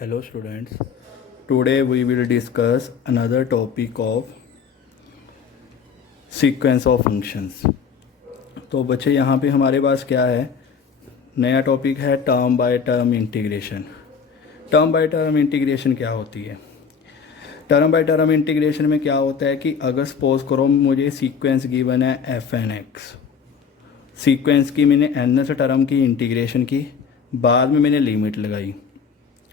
Hello students, today we will discuss another topic of sequence of functions. तो बच्चे यहाँ पे हमारे पास क्या है, नया टॉपिक है term by term integration. Term by term integration क्या होती है? टर्म बाय टर्म इंटीग्रेशन में क्या होता है कि अगर सपोज करो मुझे सीक्वेंस गिवन है एफ एन एक्स, सीक्वेंस की मैंने nth टर्म की इंटीग्रेशन की, बाद में मैंने लिमिट लगाई,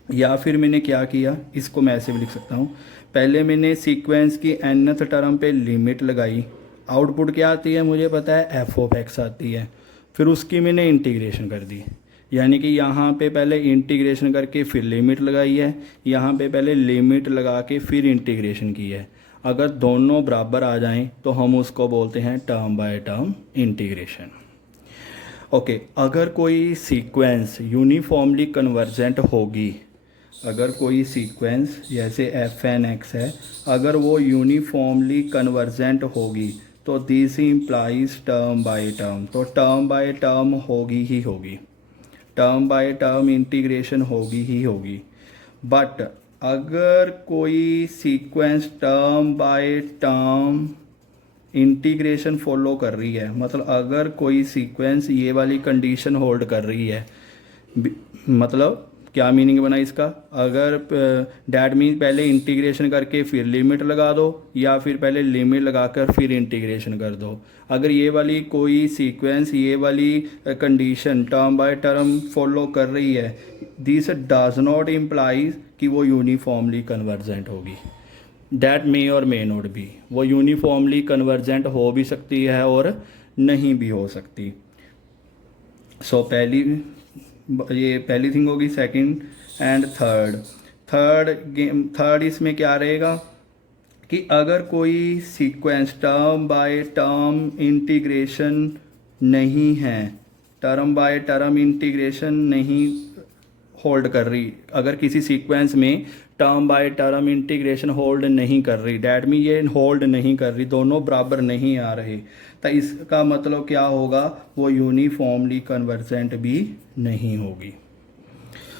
या फिर मैंने क्या किया, इसको मैं ऐसे भी लिख सकता हूँ. पहले मैंने सीक्वेंस की nth टर्म पे लिमिट लगाई, आउटपुट क्या आती है मुझे पता है, एफ ऑफ एक्स आती है. फिर उसकी मैंने इंटीग्रेशन कर दी, यानी कि यहाँ पे पहले इंटीग्रेशन करके फिर लिमिट लगाई है, यहाँ पे पहले लिमिट लगा के फिर इंटीग्रेशन की है. अगर दोनों बराबर आ जाएं तो हम उसको बोलते हैं term by term integration. Okay, अगर कोई सीक्वेंस यूनिफॉर्मली कन्वर्जेंट होगी, अगर कोई सीक्वेंस जैसे एफ एन एक्स है, अगर वो यूनिफॉर्मली कन्वर्जेंट होगी तो this implies term by term. तो टर्म बाय टर्म होगी ही होगी, टर्म बाय टर्म इंटीग्रेशन होगी ही होगी. बट अगर कोई sequence term by term integration follow कर रही है, मतलब अगर कोई सीक्वेंस ये वाली कंडीशन होल्ड कर रही है, मतलब क्या मीनिंग बना इसका, अगर डैट मीन पहले इंटीग्रेशन करके फिर लिमिट लगा दो, या फिर पहले लिमिट लगाकर फिर इंटीग्रेशन कर दो. अगर ये वाली कोई सीक्वेंस ये वाली condition term by term follow कर रही है, दिस डज नॉट इम्प्लाइज कि वो यूनिफॉर्मली कन्वर्जेंट होगी. डैट मे और मे नॉट बी, वो यूनिफॉर्मली कन्वर्जेंट हो भी सकती है और नहीं भी हो सकती. सो ये पहली थिंग होगी. सेकंड एंड थर्ड इसमें क्या रहेगा कि अगर कोई sequence term by term integration नहीं है, टर्म बाय टर्म इंटीग्रेशन नहीं होल्ड कर रही, अगर किसी सीक्वेंस में term by term integration hold नहीं कर रही, डैट मीन ये होल्ड नहीं कर रही, दोनों बराबर नहीं आ रहे, तो इसका मतलब क्या होगा, वो यूनिफॉर्मली कन्वर्जेंट भी नहीं होगी.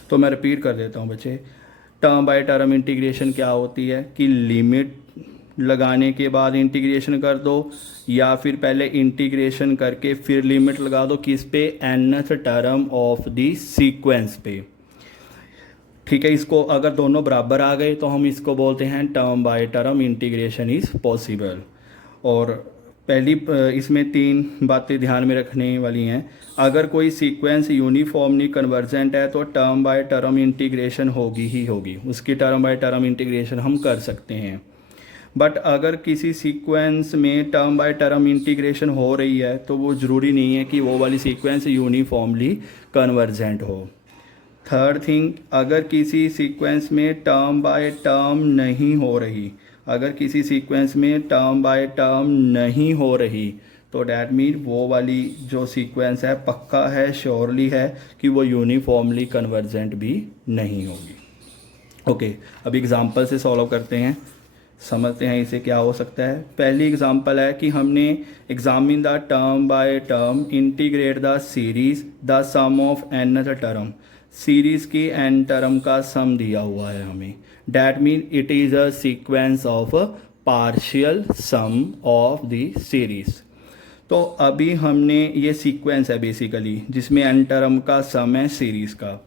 तो मैं रिपीट कर देता हूँ बच्चे, टर्म बाय टर्म इंटीग्रेशन क्या होती है कि लिमिट लगाने के बाद इंटीग्रेशन कर दो, या फिर पहले इंटीग्रेशन करके फिर लिमिट लगा दो, किस पे, nth term of the sequence पे. ठीक है, इसको अगर दोनों बराबर आ गए तो हम इसको बोलते हैं term by term integration is possible. और पहली इसमें तीन बातें ध्यान में रखने वाली हैं. अगर कोई सीक्वेंस यूनिफॉर्मली कन्वर्जेंट है तो टर्म बाय टर्म इंटीग्रेशन होगी ही होगी, उसकी टर्म बाय टर्म इंटीग्रेशन हम कर सकते हैं. बट अगर किसी सीक्वेंस में टर्म बाय टर्म इंटीग्रेशन हो रही है तो वो ज़रूरी नहीं है कि वो वाली सीक्वेंस यूनिफॉर्मली कन्वर्जेंट हो. थर्ड थिंग, अगर किसी सीक्वेंस में टर्म बाय टर्म नहीं हो रही, अगर किसी सीक्वेंस में टर्म बाय टर्म नहीं हो रही, तो डैट मीन वो वाली जो सीक्वेंस है पक्का है, श्योरली है कि वो यूनिफॉर्मली कन्वर्जेंट भी नहीं होगी. ओके, अब एग्जांपल से सॉल्व करते हैं, समझते हैं इसे क्या हो सकता है. पहली एग्जांपल है कि हमने examine the term by term integrate the series the sum of nth term. Series की एन टर्म का सम दिया हुआ है हमें, that mean it is a sequence of partial sum of the series. तो अभी हमने ये सीक्वेंस है बेसिकली जिसमें एन टर्म का सम है सीरीज़ का.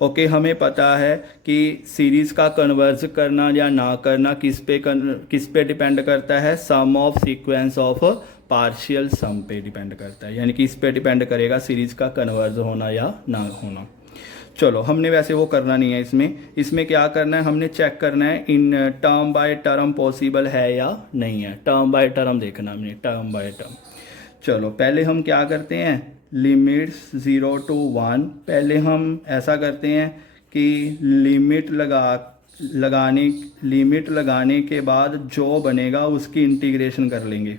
ओके, हमें पता है कि सीरीज़ का कन्वर्ज करना या ना करना किस पे डिपेंड करता है, सम ऑफ सीक्वेंस ऑफ पार्शियल सम पे डिपेंड करता है, यानी कि इस पे डिपेंड करेगा सीरीज़ का कन्वर्ज होना या ना होना. चलो, हमने वैसे वो करना नहीं है इसमें क्या करना है, हमने चेक करना है in term by term possible है या नहीं है. टर्म बाय टर्म देखना हमने, टर्म बाय टर्म. चलो, पहले हम क्या करते हैं, लिमिट्स 0 to 1, पहले हम ऐसा करते हैं कि लिमिट लगाने के बाद जो बनेगा उसकी इंटीग्रेशन कर लेंगे.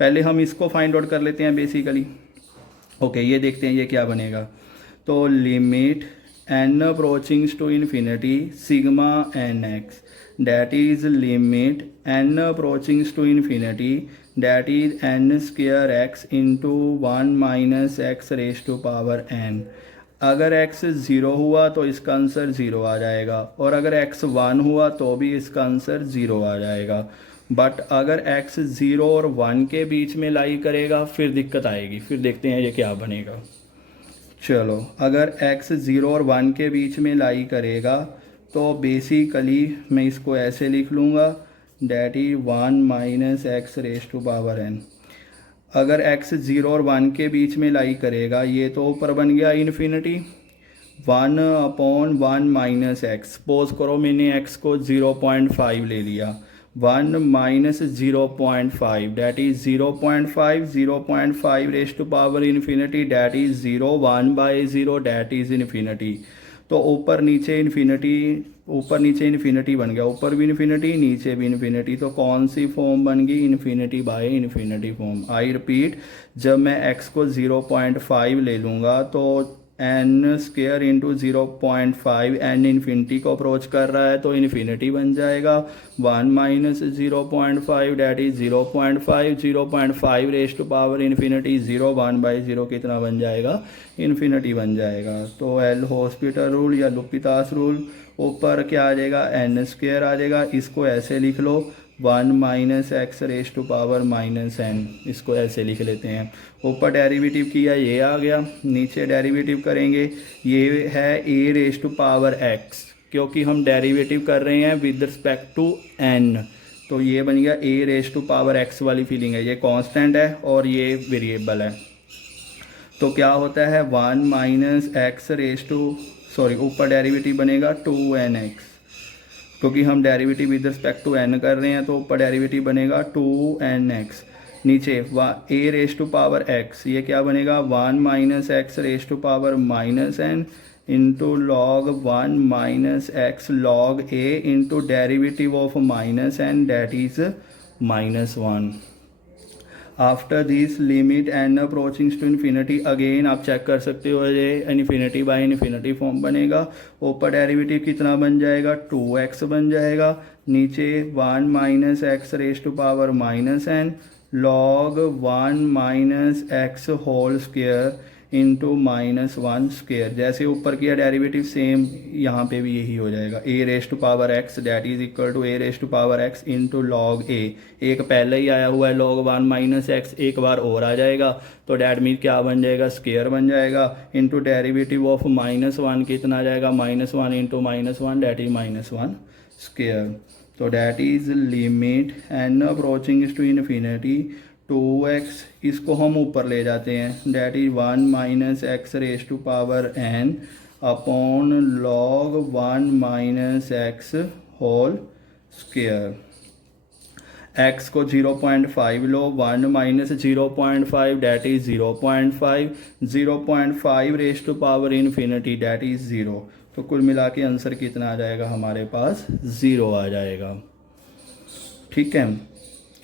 पहले हम इसको फाइंड आउट कर लेते हैं बेसिकली. ओके, ये देखते हैं ये क्या बनेगा. तो limit n approaching to infinity sigma n x, that is limit n approachings to infinity, that is n square x into 1 minus x raised to power n. अगर x 0 हुआ तो इसका आंसर 0 आ जाएगा, और अगर x 1 हुआ तो भी इसका आंसर 0 आ जाएगा। बट अगर x 0 और 1 के बीच में लाई करेगा फिर दिक्कत आएगी, फिर देखते हैं ये क्या बनेगा। चलो, अगर x 0 और 1 के बीच में लाई करेगा तो बेसिकली मैं इसको ऐसे लिख लूँगा, that is 1 minus x raise to power n। अगर x 0 और 1 के बीच में लाई करेगा, ये तो ऊपर बन गया इन्फिनिटी 1/1 माइनस एक्स। सपोज करो मैंने x को 0.5 ले लिया, 1 minus 0.5 that is 0.5 raise to power infinity that is 0, 1/0 that is infinity. तो ऊपर नीचे इन्फिनिटी बन गया, ऊपर भी इन्फिनिटी नीचे भी इन्फिनिटी। तो कौन सी फॉर्म बन गई? Infinity by infinity form. I repeat, जब मैं x को 0.5 ले लूँगा तो n square into 0.5, n infinity को अप्रोच कर रहा है तो इन्फिनिटी बन जाएगा 1 minus 0.5 that is 0.5 raise to power infinity 0, 1/0 कितना बन जाएगा? इन्फिनिटी बन जाएगा। तो एल हॉस्पिटल रूल या लुपितास रूल, ऊपर क्या आ जाएगा? n स्क्वायर आ जाएगा। इसको ऐसे लिख लो 1 minus x raise to power minus n, इसको ऐसे लिख लेते हैं। ऊपर डेरिवेटिव किया, ये आ गया। नीचे डेरिवेटिव करेंगे, ये है a raise to power x, क्योंकि हम डेरिवेटिव कर रहे हैं विद रिस्पेक्ट टू n, तो ये बन गया a raise to power x वाली फीलिंग है। ये कांस्टेंट है और ये वेरिएबल है, तो क्या होता है 1 minus x raise to, sorry ऊपर डेरिवेटिव बनेगा 2nx, क्योंकि हम derivative with respect to n कर रहे हैं तो ऊपर डेरिवेटिव बनेगा 2nx। नीचे a raise to power x, ये क्या बनेगा 1 minus x raise to power minus n into log 1 minus x log a into derivative of minus n that is -1। After this limit n approaching to infinity, again आप check कर सकते हो ये infinity by infinity form बनेगा। ऊपर derivative कितना बन जाएगा? 2x बन जाएगा। नीचे 1 minus x raise to power minus n log 1 minus x whole square into -1 square. जैसे ऊपर किया डेरिवेटिव सेम यहाँ पे भी यही हो जाएगा, a raise to power x that is equal to a raise to power x into log a। एक पहले ही आया हुआ है log 1 माइनस एक्स, एक बार और आ जाएगा तो डैट मीन क्या बन जाएगा? स्क्वायर बन जाएगा इंटू डेरिवेटिव ऑफ -1 कितना आ जाएगा? -1 इंटू -1 डैट इज -1 स्क्वायर। तो that is limit n approaching to infinity 2x, इसको हम ऊपर ले जाते हैं, that is 1 minus x raise to power n upon log 1 minus x whole square. x को 0.5 लो, 1 minus 0.5 that is 0.5 raise to power infinity that is 0। तो कुल मिला के आंसर कितना आ जाएगा हमारे पास? 0 आ जाएगा। ठीक है,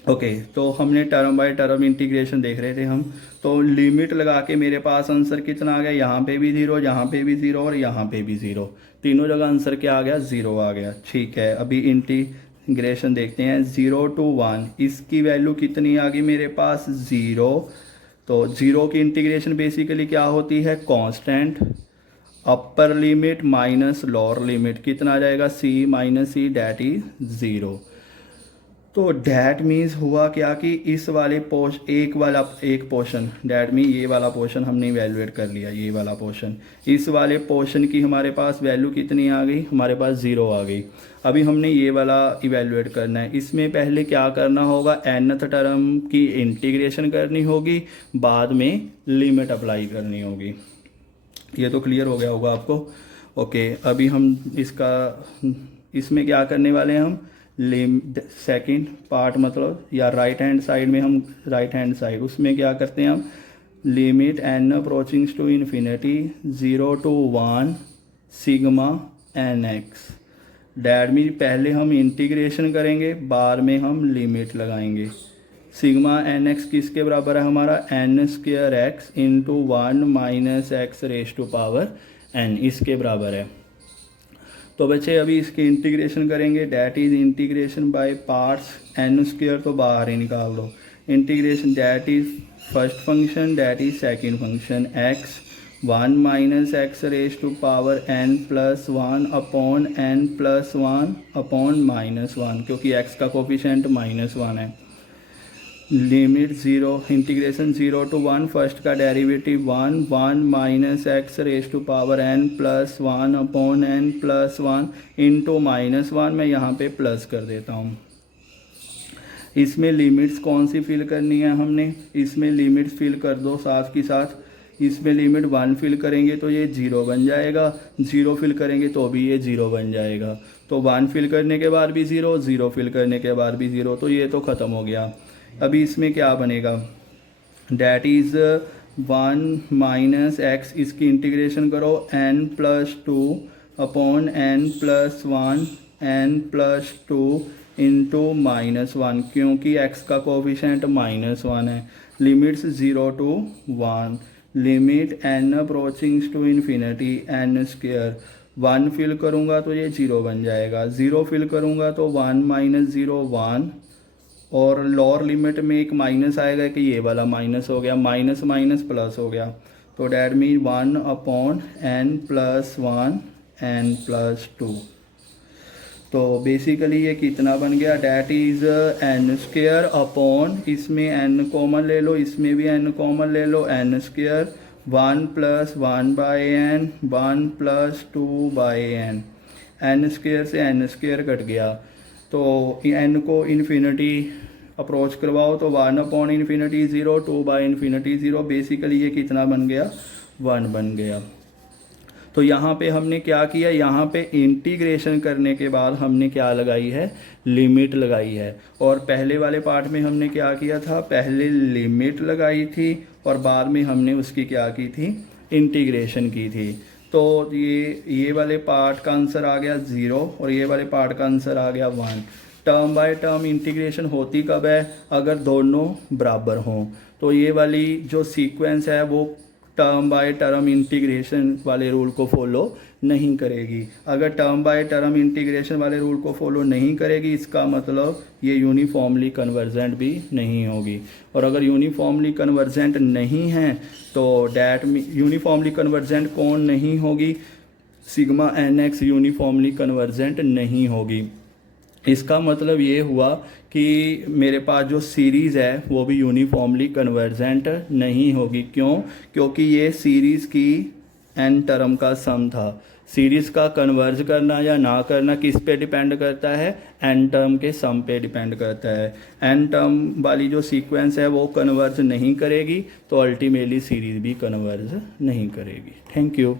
ओके तो हमने टर्म बाय टर्म इंटीग्रेशन देख रहे थे हम। तो लिमिट लगा के मेरे पास आंसर कितना आ गया? यहाँ पे भी 0, यहाँ पे भी 0 और यहाँ पे भी 0, तीनों जगह आंसर क्या आ गया? 0 आ गया। ठीक है, अभी इंटीग्रेशन देखते हैं 0 to 1, इसकी वैल्यू कितनी आ गई मेरे पास? 0। तो 0 की इंटीग्रेशन बेसिकली क्या होती है? Constant, upper limit minus lower limit, कितना आ जाएगा? c minus c that is 0। तो डैट मीन्स हुआ क्या कि इस वाले एक पोर्शन, डैट मीन ये वाला पोर्शन हमने इवेलुएट कर लिया, ये वाला पोर्शन, इस वाले पोर्शन की हमारे पास वैल्यू कितनी आ गई? हमारे पास 0 आ गई। अभी हमने ये वाला इवेलुएट करना है। इसमें पहले क्या करना होगा? nth टर्म की इंटीग्रेशन करनी होगी, बाद में लिमिट अप्लाई करनी होगी। ये तो क्लियर हो गया होगा आपको। ओके, अभी हम इसमें क्या करने वाले हैं? हम सेकंड पार्ट मतलब या राइट हैंड साइड में, हम राइट हैंड साइड उसमें क्या करते हैं? हम limit n approaching to infinity 0 to 1 sigma nx, that mean पहले हम इंटीग्रेशन करेंगे, बाद में हम लिमिट लगाएंगे। सिग्मा nx किसके बराबर है हमारा? n square x into 1 minus x raise to power n, इसके बराबर है। तो बच्चे अभी इसकी इंटीग्रेशन करेंगे, that is integration by parts. n square तो बाहर ही निकाल दो। Integration that is first function that is second function x 1 minus x raise to power n plus 1 upon n plus 1 upon minus 1, क्योंकि x का coefficient -1 है। Limit 0 integration 0 to 1 first का derivative 1 minus x raise to power n plus 1 upon n plus 1 into -1, मैं यहाँ पे plus कर देता हूँ। इसमें लिमिट्स कौन सी फिल करनी है हमने, इसमें लिमिट्स फिल कर दो साथ की साथ। इसमें लिमिट 1 फिल करेंगे तो ये 0 बन जाएगा, 0 फिल करेंगे तो भी ये 0 बन जाएगा। तो 1 फिल करने के बाद भी 0, 0 फिल करने के बाद भी 0, तो ये तो ख़त्म हो गया। अभी इसमें क्या बनेगा, डैट इज़ 1 माइनस एक्स, इसकी इंटीग्रेशन करो n plus 2 upon n plus 1 n plus 2 into -1, क्योंकि x का कोफिशेंट -1 है। Limits 0 to 1, limit n approaching to infinity n square. 1 fill करूँगा तो ये 0 बन जाएगा, 0 फिल करूँगा तो 1 माइनस 0 1, और लोअर लिमिट में एक माइनस आएगा कि ये वाला माइनस हो गया, माइनस माइनस प्लस हो गया, तो that mean 1 upon n plus 1 n plus 2। तो बेसिकली ये कितना बन गया, that is n square upon, इसमें n कॉमन ले लो, इसमें भी n कॉमन ले लो, n square 1 plus 1 by n 1 plus 2 by n, n square से n स्क्वायर कट गया, तो n को इन्फिनिटी अप्रोच करवाओ तो 1 upon infinity 0, 2 by infinity 0, basically ये कितना बन गया, 1 बन गया। तो यहाँ पे हमने क्या किया, यहाँ पे इंटीग्रेशन करने के बाद हमने क्या लगाई है, लिमिट लगाई है। और पहले वाले पार्ट में हमने क्या किया था, पहले लिमिट लगाई थी और बाद में हमने उसकी क्या की थी, इंटीग्रेशन की थी। तो ये वाले पार्ट का आंसर आ गया 0 और ये वाले पार्ट का आंसर आ गया 1। टर्म बाय टर्म इंटीग्रेशन होती कब है, अगर दोनों बराबर हों। तो ये वाली जो सीक्वेंस है वो टर्म बाय टर्म इंटीग्रेशन वाले रूल को फॉलो नहीं करेगी। अगर टर्म बाय टर्म इंटीग्रेशन वाले रूल को फॉलो नहीं करेगी, इसका मतलब ये यूनिफॉर्मली कन्वर्जेंट भी नहीं होगी। और अगर यूनिफॉर्मली कन्वर्जेंट नहीं है तो डैट यूनिफॉर्मली कन्वर्जेंट कौन नहीं होगी, sigma n x uniformly convergent नहीं होगी। इसका मतलब ये हुआ कि मेरे पास जो सीरीज़ है वो भी यूनिफॉर्मली कन्वर्जेंट नहीं होगी। क्यों, क्योंकि ये सीरीज़ की n टर्म का सम था। सीरीज़ का कन्वर्ज करना या ना करना किस पे डिपेंड करता है, n टर्म के सम पे डिपेंड करता है। n टर्म वाली जो सीक्वेंस है वो कन्वर्ज नहीं करेगी तो अल्टीमेटली सीरीज़ भी कन्वर्ज नहीं करेगी। Thank you.